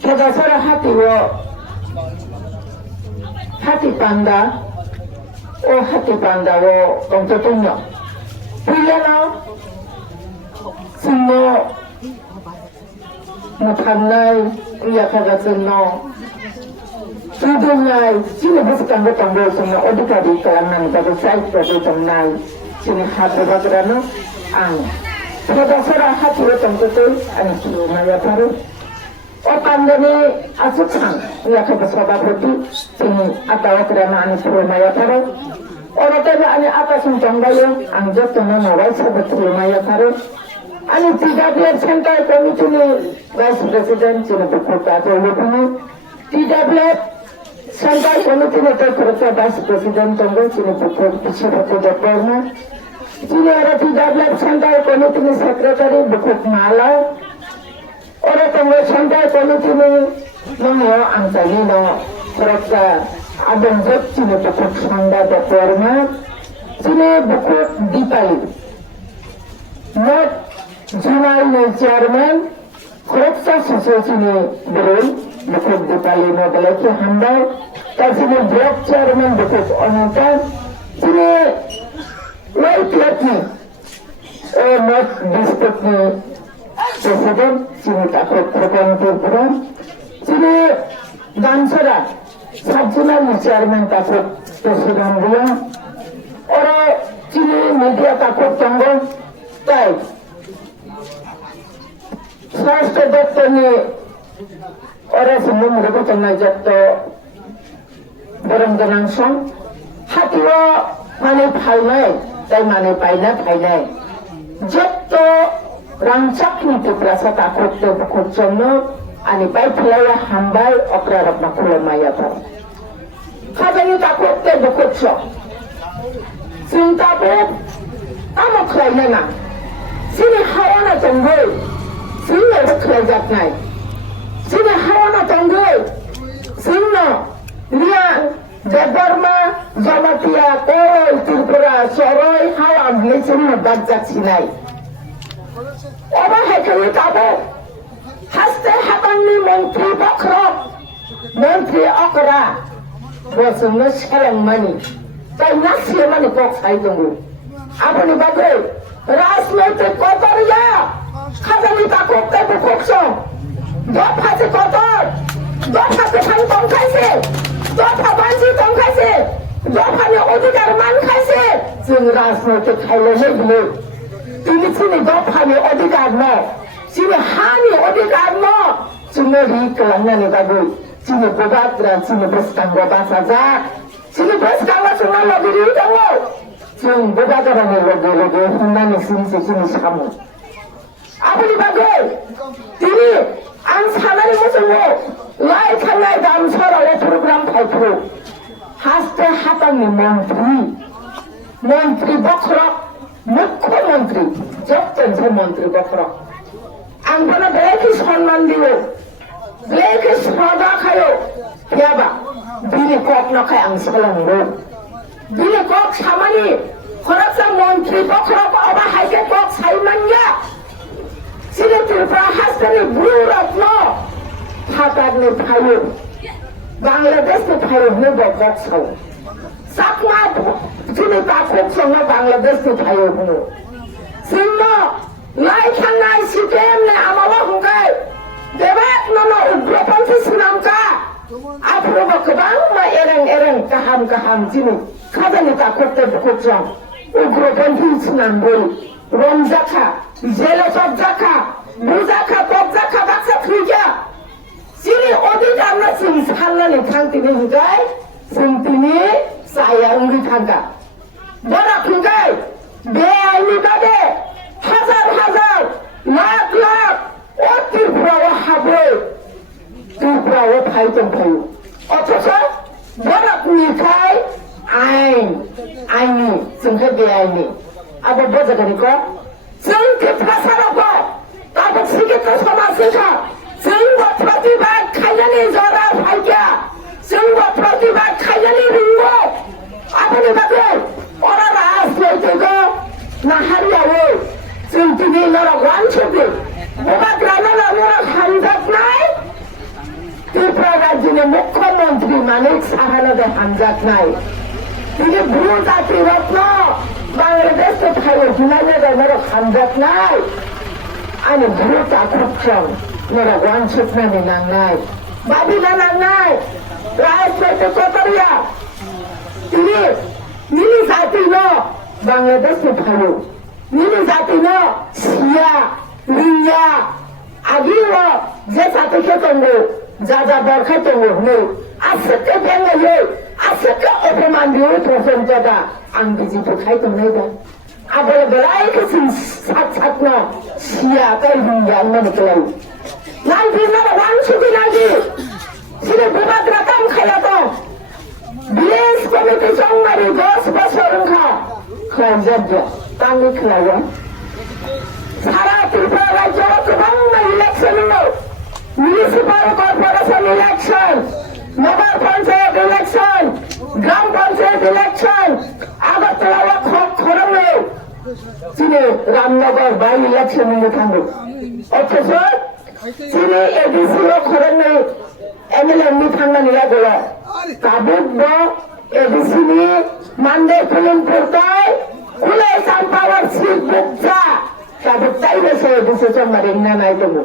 Kedasara hati panda hati panda wo tongtotonyo pilihan semua mutanai iya kagasenno Tudungai, sini bukan bertambah semua odikadi kalangan pada saya pada tenai sini hati baterano Kedasara hati tongtoton anu maya baru Pandemi asukang ya kebesaran berarti sini atau kerana anu maya baru orang tanya anu atas menjangkau anjat dengan awal sebetulnya maya baru anu 13 sentai komisi Vice President sini berkata jauh 13 Santai komite terpercaya Vice President tunggu sini bukan bersifat Dr. Sini ada 13 santai komite sekretari bukan malau. Orang tunggu santai komite nongyo angkali no percaya abang jep sini bukan sanda Dr. Sini bukan dipali. Not General Chairman Korupsi Sosial sini berun. Bukan dipali modal itu hamba, tapi sini blok chairman bukan onita, sini rakyat ni, not district ni presiden, sini takut terkontrol, sini dansara, sajjana ni chairman takut presiden dia, orang sini media takut tunggu, tay, swasta doktor ni Orang semua mereka kena jatuh barang song hati wa mana painai dan mana painai jatuh rancak ni tu perasa takut tu bukan jono ani pai pelaya hambai okra makula maya tar kagani takut tu bukan jono cinta pun amat kelainan na sini hawana tunggu sini berkelajat naik Sini hawana tanggal, sini lian Jabarma, Jamatia, Koi, Tripura, Soroi, hawan ni sini bajak sinai. Orang hekali tahu, haste hatan ni menteri Bakro, menteri Okra, bosannya sekarang mani, tapi nasi mani kok saya tunggu. Apa ni bagai? Rasmete kotor ya, kata ni takut tapi kokso. Dua sih kotor, dua kan tong kasih, dua banci tong kasih, dua ni odikar man kasih. Sengras nanti kalau ni dulu, ini sini dua ni odikar no, sini hani odikar no, sini rikelnya ni bagus, sini bogat dan sini bersetangga saja, sini bersetangga cuma lebih dulu kamu, sini bogat orang ni lebih, mana sini kamu. Apa ni bagus? Ini Ang salary mo semua, like kanai dalam cara program kaitru, haste hatang ni menteri Bakro, mukhya menteri, jatuh se menteri Bakro. Ang mana belaki sonman diyo, belaki soda kayo, ya ba? Bini kok nak kay ang salang mo, bini kok samani, korang sa menteri Bakro ko aba haike kok saimanya. Sini terpahas dari bulat no, hatar ni payung, Bangladesh ni payung ni bokok sah. Sakma sini takut sama Bangladesh ni payung ni. Semua laikan nai sistem ni amalah hukai, debat nono ugrapan si sinamka, apa bokebang ma ereng kaham sini, kada ni takut terbukut jam, ugrapan si sinambul. Romzaka, Zelotop Zaka, Muzaka, Pop Zaka, Baksa Krija. Sini odita na sing salah ni kanti ni hugai, sing tini saya unggi tangga. Barak hugai, bea ini bade, hazar, lak, otir prawa habre, tu prawa pai payu. Otosa, barak nikai, aini, singkai bea ini. Apa baca dari kau? Sengkit pasal apa? Tapi sedikit sama singkat. Sengkut pertibat kaya ni zara fajar. Sengkut pertibat kaya ni ringo. Apa ni bagai? Orang ras itu ke? Nahar yawo. Sengkini nara wancuk. গ্রামের হামজাত নাই ত্রিপুরা রাজ্যের মুখ্যমন্ত্রী মানিক সাহানদের হামজাত নাই তিনি ভ্রু জাতি রত্ন বাংলাদেশ তো থাইও হিমালয়ের হামজাত নাই ani buru takut cang nora wansut nani nangai babi nangai rais itu kotoria ini jati no Bangladesh itu baru ini jati no Sia Liya agi lo je jati ke tunggu jaja berkah tunggu nih asyik ke pengen ye asyik ke opeman dia terus jaga anggi itu kai tunggu dah Abang berai kesin sat no siapa yang menikmati. Nanti mana orang suci nanti, sini buat rakam kaya tu. Bias komite songmari 10 বছর kerja je, tanggi kerja. Salah Tripura Raja sebang election lo, municipal corporation election, nagar panchayat election, gram panchayat election, agar terlalu korang lo. Sini Ramnagar by election ini tangguh. Oke so, sini ADC lo korang ni MLM ni tangga ni ya gola. Kabut bo ADC ni mandai film portai, kulai sampawar sih bukja. Kabut tay na sa ADC sommaring nanay tumu.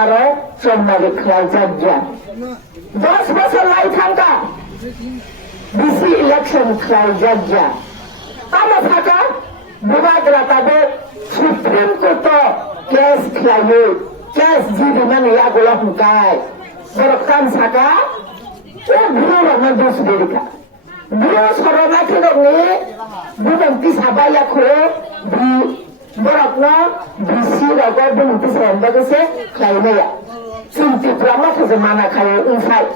Aro sommaring kerja je. 10 বছর লাই tangga. BC election kerja je. Tama thaka. Buat rata Supreme Court kes klaye kes jadi mana ya golak mukai berkan saka guru ramai dos berika guru sorona kena ni bukan tisabaya kore di berakna bisi raga bukan tisabaya kese klaye ya sinti prama kese mana kaya insai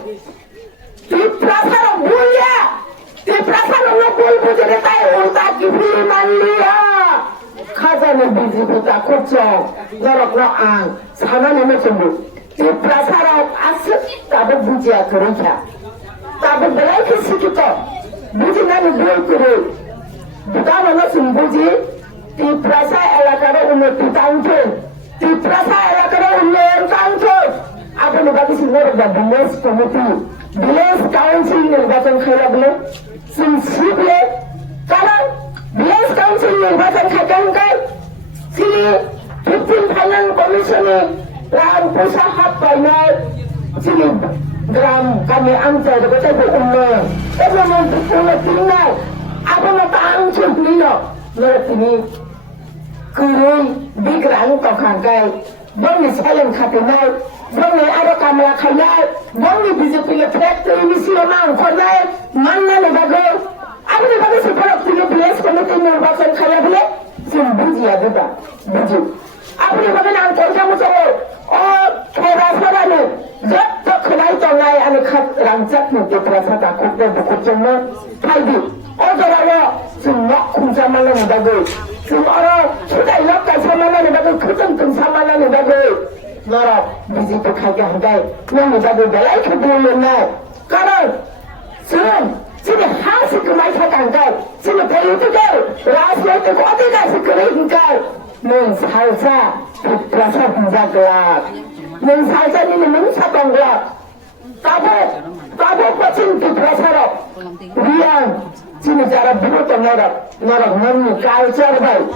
di prasara buaya di prasara no bul bujere tay ulta kibri manliya খাজানে BJP তা করছো নরক আং সানানে মেচুম্বু যে প্রাসারাত আছে তাবে বুঝিয়া করেছা তাবে বেলাইকে শিক্ষিত বুঝি নানি বই করে বুঝানো না বুঝি তি প্রাসা এলাকার উন্নতি টাউনছে তি প্রাসা এলাকার উন্নয়ন টাউনছে আপনি বাকি সিঙ্গর ভিলেজ কমিটি ভিলেজ কাউন্সিল নির্বাচন খেলা বলে সিম্পলে কারণ ভিলেজ কাউন্সিল নির্বাচন খাইতে sini 15 Finance Commission ram pusat hak banyak sini gram kami angsa de kota bu umme ebe mon punya tinggal apa mau tang sini no ini kurui bigrang kau kangkai bang silent khatinai bang ada kamera khayal bang BJP le factory misi mang khonai manna le bago apni bago separa punya place komite निर्वाचन khaya bole buji ada tak? Buji. Apa yang makan angkor kamu cakap? Oh, kerasa ni. Jatuh kelai tongai ane kat rancak ni terasa takut dan buku cuma kaidi. Oh, jarawa semua kunci mana ni bagus. Semua orang sudah ilok kasih mana ni bagus. Ketentung sama mana ni bagus. Nara buji tu kaya handai. Yang bagus belai kedua ni. Karena sebab sini hasil kemai kangkai, sini politik, rakyat itu ada kasih kengkai, mensalsa perasa penjaga, mensalsa ini mensalsa gelap, kamu pacin di perasa rok, riang, sini cara berut norak nani culture baik,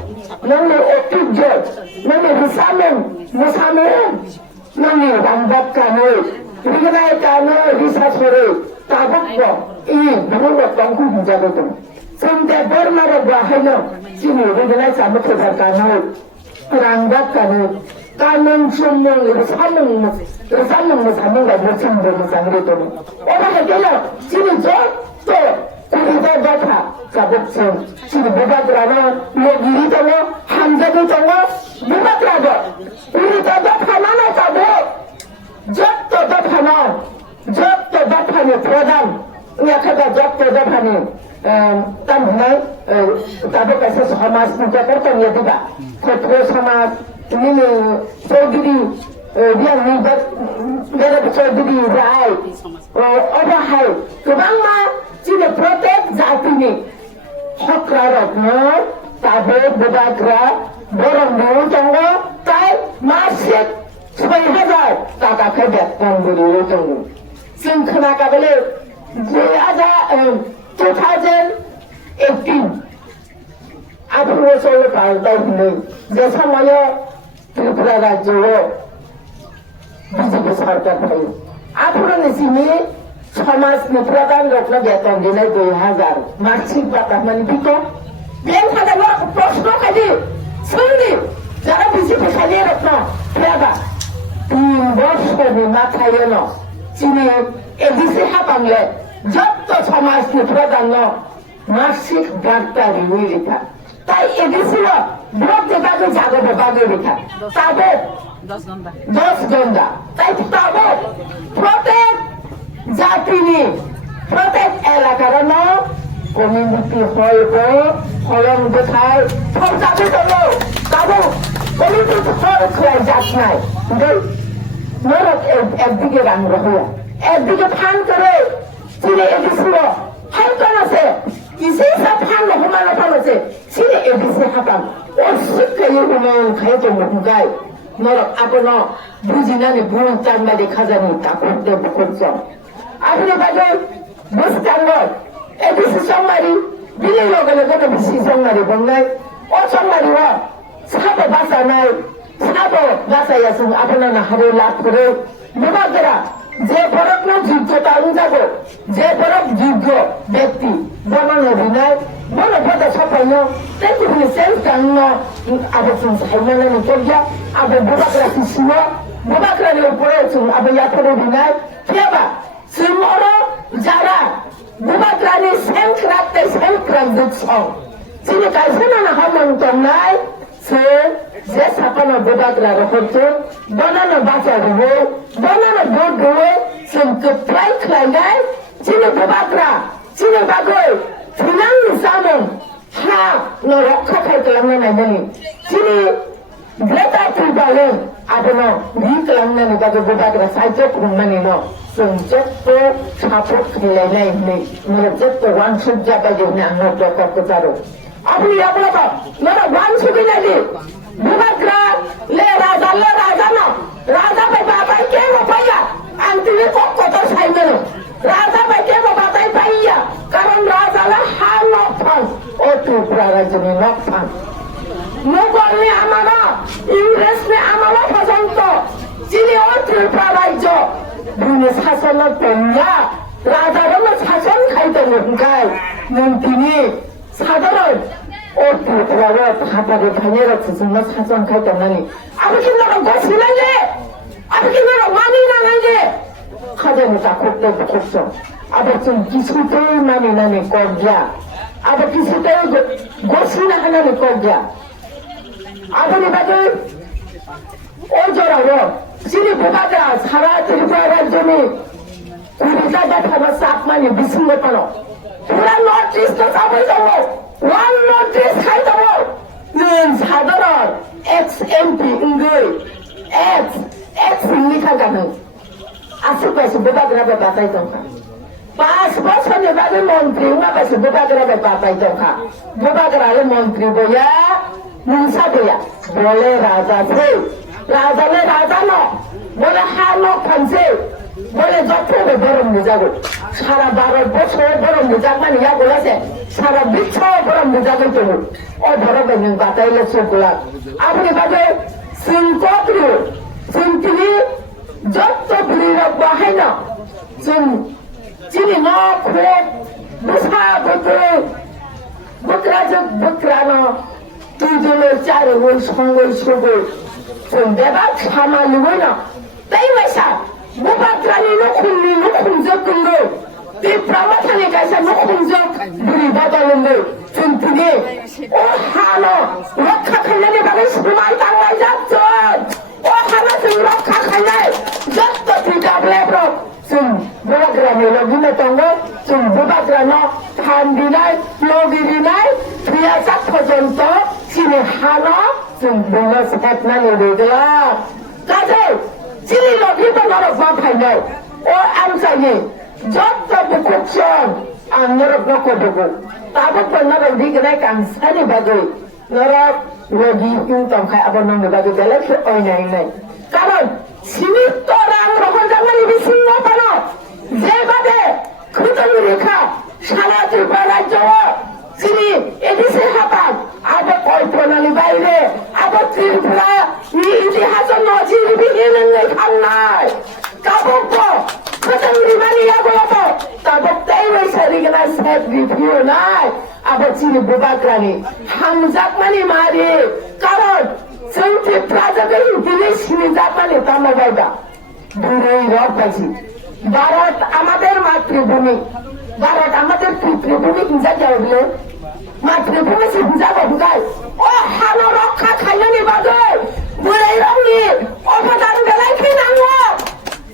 nani aktif jod, nani musamen, nani rambat kanu, rigai kanu, research kore. Tabak ko, bukan bangku menjaga tu. Sampai bermara bahaya, sini regional sama keberkatan, perangkat kanu, kanun semua, samung nggak bersih bersih itu. Orang kaya, sini tu, kita baca, sabuk sini buka kerana, logiri tengah, hamzah tengah, buka kerana, kita baca mana sabuk, jatuh baca mana. Jatuh dapani program, ia kata jatuh dapani, tanah, tapi kasih sama semuanya kan ya tidak. Kau sama ini Saudi dia ni dia Saudi rai, apa hal? Kebang mah cina protek jati ni, hak rakyat no, tapi bedagra, borong dulu jangan, tay masih आखाइ बेतन बोरै दङ जों खोनागाबले जे आजा 2018 18 বছর পাল্টাই হলে যে সময় ত্রিপুরা রাজ্য বিজেপি সরকার থাকে 18 নিচিনি সমাজनि প্রধান রত্ন বেতন দিলে 2000 মাসিক ভাতা মানে দিত বেন থাকে প্রশ্ন খালি শুনলি যারা বিজেপি খালি রত্ন ফেবা 3 বছরनि মাথায় ন চিনি এডিসি হাতামলে যত সমাজनि প্রধান মাসিক বার্তা রিউই রেখা তাই এডিসির ব্লক যেটাকে জাগবে বাগে রেখা তাদের 10 ঘন্টা তাই তাদের প্রত্যেক জাতিনি প্রত্যেক এলাকার কমিউনিটি হইব ফলন দেখায় সব জাতি দল তাদের কমিউনিটি হল খোলাই যাত নাই নরক একদিকে রাং রহয়া একদিকে ফান করে চিনে এডিসির হাইকন আছে ইসে সব ফান রহমান ফান আছে চিনে এডিসি হাতাম অশিক্ষায় উন্নয়ন খাই তো মুগাই নরক আপন বুঝিনানি ভুল চান্দাদি খাজানি তা করতে করছ আপনি বাজে বুঝতাঙ্গ এডিসি সংমারি বিলি লগে লগে তো বিসি সংমারি বংলাই ও সংমারি ও সাবো বাসা নাই সাবো বাসায় আসুন আপনার হারে লাভ করে বিভাগেরা যে বরফ যোগ্যতা যাব যে বরফ যোগ্য ব্যক্তি বনানো বিনায় বড় পদে সফল তেমনি সেন্স কান্ন আবশ্যক সাইমানানি করজা আবে বুবাকরা কিসিম বুবাকরানি উপরে আবে ইয়াপরে বিনায় ফেবা সিমর যারা বুবাকরানি সেন্স রাখতে সেন্স রাখছ যিনি কাইছে না হামন্তন নাই সে যে সাপানো বুবাকরা রহত বনানো বাঁচা রহো বনানো ভোট রহো जोंखौ फ्राय खालायनाय जोंनि बुबाग्रा जोंनि बागै थुनांनि जामोन हा न रक्षा खालामनो नायनानै जोंनि ग्रेटार ट्रिबालजों आबोनो रि खालामनानै बागै बुबाग्रा साइजो खुंनानै जों जेबो सापर्ट खालायनाय होननाय जेबो वानसुक जाबाय होननानै आं नर्दकाखौ जादों आबुनि आबुलाबा नरा वानसुकैनायनि बुबाग्रा ले राजा न राजा बाय बाबाय के बाया आंतरिक कत साइमेन राजा बायके बाबाय पाइया कारण राजाला हा नफान ओ त्रिपुरा राज्यनि नफान मुगलनि आमाला इंग्रेजनि आमाला पर्यन्त যিনি ও ত্রিপুরা রাজ্য দুনি শাসনের পঞ্জা রাজারও শাসন খাইতে নয় তিনি সাধারণ ও ত্রিপুরার হাতারে খাইয়ে রাখছে শাসন খাইতে নানি আমি কিন্তু গছিলাম যে আমি কিন্তু মানি না নাই যে খাজানি তা করতে করছো আবার তুমি কিছুতেই মানি নানি করজা আবার কিছুতেই গছি না নানি করজা আবার এবারে ওই জড়াবো যিনি বোকাটা সারা ত্রিপুরা রাজ্যনি 20টা থাকা সাত মানে বিশৃঙ্গ পানো পুরা নর্থ ইস্ট যাবো যাবো ওয়ান নর্থ ইস্ট খাই যাবো সাধারণ এক্স এমপি ইংরেজ এক্স লিখা গানো আশেপাশে বোকাগ্রা বাতাই দরকার 5 বছরের বাদে মন্ত্রী উনাপাশে বোকাগ্রা বাতাই দরকার বোকাগ্রালে মন্ত্রী বইয়া মুন্সা বইয়া বলে রাজা সে রাজালে রাজা ন বলে হা ন খানছে বলে যত গরম বুঝাবো সারা 12 বছর গরম বুঝাক মানে ইয়া বলেছে সারা বিশ্ব গরম বুঝাবে তো ও ধরবে বাতাইলে চোখগুলা আপনি বাদে সিংকপ্রিয় সিংটিনি যত বিরোধ বাহাই না চিনি ন খোপ বুঝা বুকরা ন দুজনের চারে ওই সঙ্গে সঙ্গে দেবা খামালিবই না তাই পয়সা বুবাত্রানি নখুনজক কুন্ডো ত্রিপুরা থানে গাইসা নখুনজক বুড়ি বাদালুন্ডো চিন্তিনি ও হানো রক্ষা খাইনানি বাগে সময় টাঙ্গাই যাচ্ছ ও হানো তুমি রক্ষা খাইনাই যত পিটাবলেব্র जों बुबाग्रानि लगिनो दङ जों बुबाग्रानो फान दिनाय लगि दिनाय थैयाजा पर्यन्त जोंनि हानो जों बेनो सेबनानै होदोला गासै जोंनि लगिबो नरक बाफायनाय अ आमसायनि जत बुकुसन आं नरक नखदोबो दाबो नरक दिगनाय गांसानि बागै नरक लगी इउ दंखाय आबो नंनो बागै बेलेग अयनाय कारण सिमित रां ত্রিপুরা রাজ্য যিনি এডিসি হাতাত আবার কল্পনালি বাইরে আবার ত্রিপুরা ইতিহাস নজিরবিহীন লেখার নাই কাবব্য প্রথমরিমানি আগলাবো তারপর 23 বছর গেলা সেট রিভিউ নাই আবার চিনি বুবাগ্রানি হামজাক মানে মারি কারণ जों ত্রিপুরা যাবে বিদেশ সিনি জাপানি তামাবাইদা দূরে রব পাইছি ভারত আমাদের মাতৃভূমি ভারত আমাদের পিতৃভূমি হিংসা যাওয়া মাতৃভূমি হিংসা বন্ধুগাই ও হানো রক্ষা খাইনি বাদে বুড়ে রঙি অবদান বেলায় কি নাঙ্গ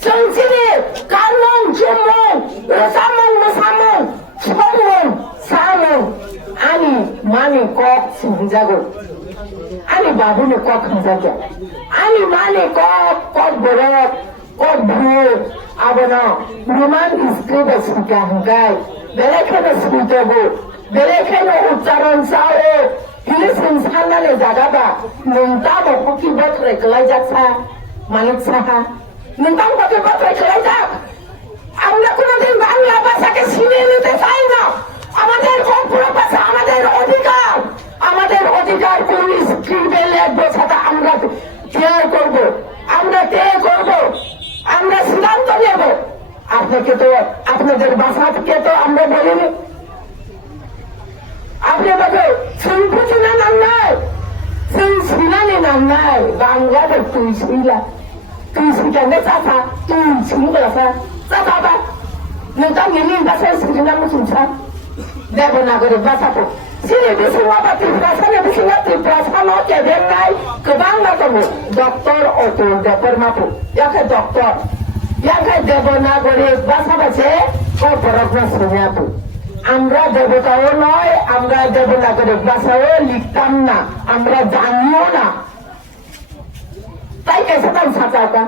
जोंसिनि गानमं जोममं रोजामं मोसामं संमं सामं आंनि मानि कक सिंजागौ आंनि बाबुनि कक हिंजागौ आंनि मानि कक बरफ कक भु आबनो रुमान स्क्रिप्ट सिका हंगाय बेलेखायनो सिकागौ बेलेखायनो उच्चारण साओ हिलिसिं साननानै जागाबा नोंता बखि बाथ्राय गलायजासा मालिक साहा नोंथां কত কথা চলে যাক আমরা কোনদিন বাংলা ভাষাকে ছিনিয়ে নিতে চাই না আমাদের কর্পোর ভাষা আমাদের অধিকার কোন স্ক্রিপ্টে লিখবো সেটা আমরা ক্লিয়ার করব আমরা আমরা সিদ্ধান্ত নেব আপনাকে তো আপনাদের ভাষাকে তো আমরা বলিনি আপনি বলো শুনছি না নাই শুনছিলানি না নাই বাংলাদেশ তুই ছিলা তুই সিখানে চাচা তুই ছিংলাসা চাচাবা नोंथां नोंनि भाषाया सिरिना मुसुंसा देबनागरि भाषाखौ सिरि बिसिङाबा त्रिपुरासानि बिसिङा त्रिपुरासानो गेदेरनाय गोबां दङ डक्टर अतुल देबबर्माखौ याखै डक्टर याखै देबनागरि भाषाबासे कपरकना सिङाबो আমরা দেবতাও নয় আমরা দেবনাগরি ভাষাও লিখতাম না আমরা জানিও না তাই কেসে তাই সাজাকা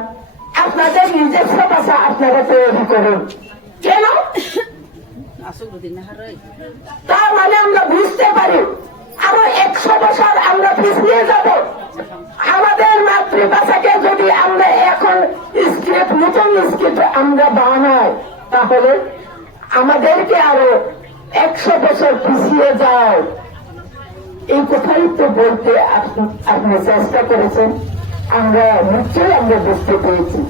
আপনাদের নিজস্ব ভাষা আপনারা তৈরি করুন কেন তার মানে আমরা বুঝতে পারি আরো 100 বছর আমরা পিছিয়ে যাব আমাদের মাতৃভাষাকে যদি আমরা এখন নতুন স্ক্রিপ্ট আমরা বানাই তাহলে আমাদেরকে আরো 100 বছর পিছিয়ে যাও এই কথাই তো বলতে আপনি চেষ্টা করেছেন আমরা নিশ্চয়ই আমরা বুঝতে পেরেছি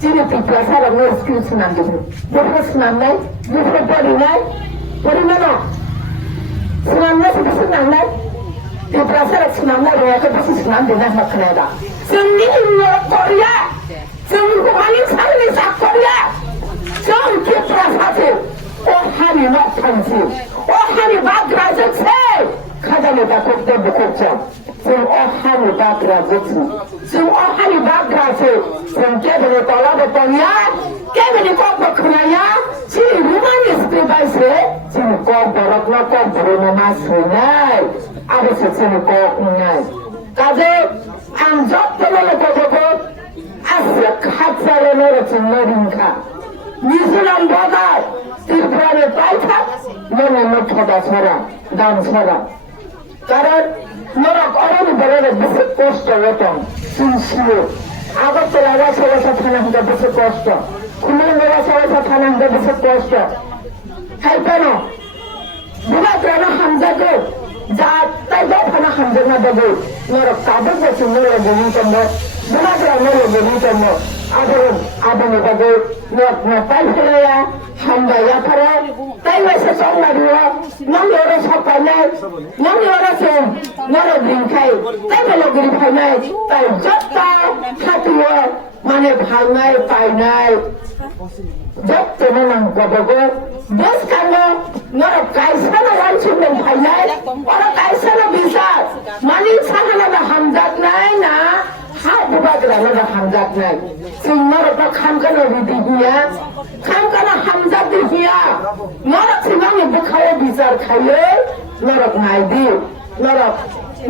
যিনি ত্রিপুরাসার আমরা স্ক্রিপ্ট শুনান দেবেন দুপুরে শুনান নাই দুপুরে পড়ি না শুনান না শুধু শুনান নাই ত্রিপুরাসার শুনান না রয়েছে বেশি শুনান দেনা হকনায়দা जोंनि करिया जों मानि सारनि साकरिया जों ত্রিপুরাসাতে ও হানি মাথানছি ও হানি বাগ্রাজছে খাদানে তা করতে বকছে जों अहानि बाग्राजों जों अहानि बाग्राजों जों केबेनि तलाबो तलिया केबेनि कब खोनाया सिरि रुमानि स्क्रिबाइसे जों कब बरकना कब बरनो मासुनाय आरो जों कब नाय काजे आं जत्तनो लोगोखौ आसे खाचाले नरथिं नरिंखा मिजोराम बदार त्रिपुरानि पाइथा मने मथदा छरा दाम छरा कारण নরক অরণ বেড়ে বেশি কষ্ট হতাম শুনছিল আগরতলা ওয়াসা থানা হতে বেশি কষ্ট খুলনা ওয়াসা থানা হতে বেশি কষ্ট তাই কেন বুবাগ্রাম হামজাগো যা তাই থানা হামজা না দেবো নরক কাবর বসে নরে বলিতম বুবাগ্রাম নরে বলিতম আদনে বাগো নরক না পাই ফেলায়া হামজায়া ফারে তাই ওয়াসা সংগারিও নং ওরা সপাইনাই নং ওরা সং নরে গ্রিনখাই তাই বেলগরি ফাইনাই তাই জত্তা খাটিও মানে ভাঙাই পাইনাই জত্তনো নাম গবগো বস কাঙ্গো নরে কাইসানা ওয়ানসুন ফাইনাই ওরা কাইসানা বিসার মানি সাহানা হামজাত নাই না हा बुबाग्राना हामजात नाय जों नरक खामकाना बिदिया खामकाना हामजात दिया नरक सिमानि बखायो बिचार खायो नरक नायदि नरक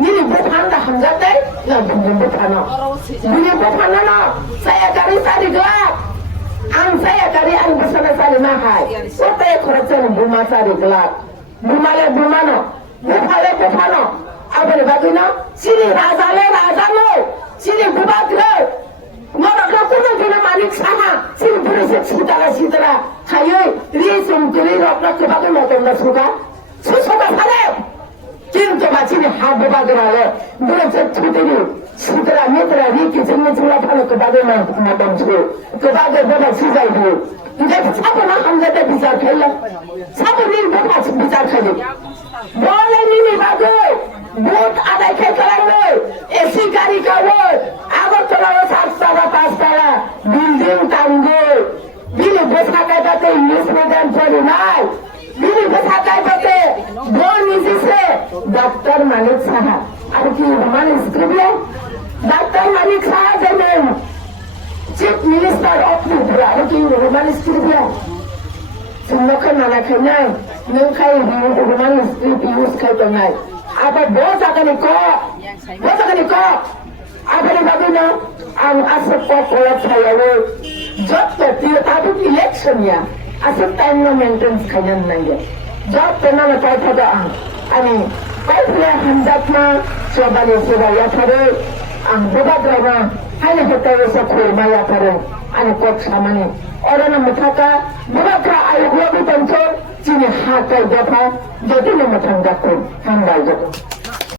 निनि बखाना हामजात नाय ना बुनि बखाना ना सायाकारि सारिगला आं सायाकारि आं बसना सारि ना हाय ओते खरचन बुमा सारिगला बुमाले बुमानो बुफाले बुफानो आबे बागिना सिरि राजाले राजानो सिरि बुबाग्रा नरक कोनो मालिक साहा सिरि बुरेसे सिदाला थायो 리송들이 럽락하게 못한다 수가 수소가 사래 진짜 마침이 하고받으라래 그래서 두들이 시들아 얘들아 이렇게 정리 줄라파는 그 바닥만 못함수 그 바닥에 뭐가 시작이고 이제 사보나 함자대 비자칼라 사보니 뭐가 비자칼리 뭐래님이 봐도 못 아다이케 사람을 에시 가리 가워 아고토라로 삭사가 파스타라 빌딩 단골 বিলি বেসাকায় পাতে ইংলিশ মিডিয়াম পড়ি নাই বিলি বেসাকায় পাতে বোন নিজেছে ডক্টর মানিক সাহা আর কি রহমান স্ক্রিপ্টে ডক্টর মানিক সাহা জানেন চিফ মিনিস্টার অফ ত্রিপুরা আর কি রহমান স্ক্রিপ্টে সুন্দর নানা খাই নাই নং খাই রহমান স্ক্রিপ্ট ইউজ খাইতো নাই আবার বস আগানি ক আবার ভাবি না ang asap ko kulat sayaw job to abot election ya asap time no maintenance kanyan na yan job to na napaypada ani kaya pala handat na sobali sila yatare ang bubad rama hali hitayo sa kurma yatare ani kot samani ora na mataka bubad ka ayugwa bitanso sini hatay dapa jadi na matanggap ko hambal job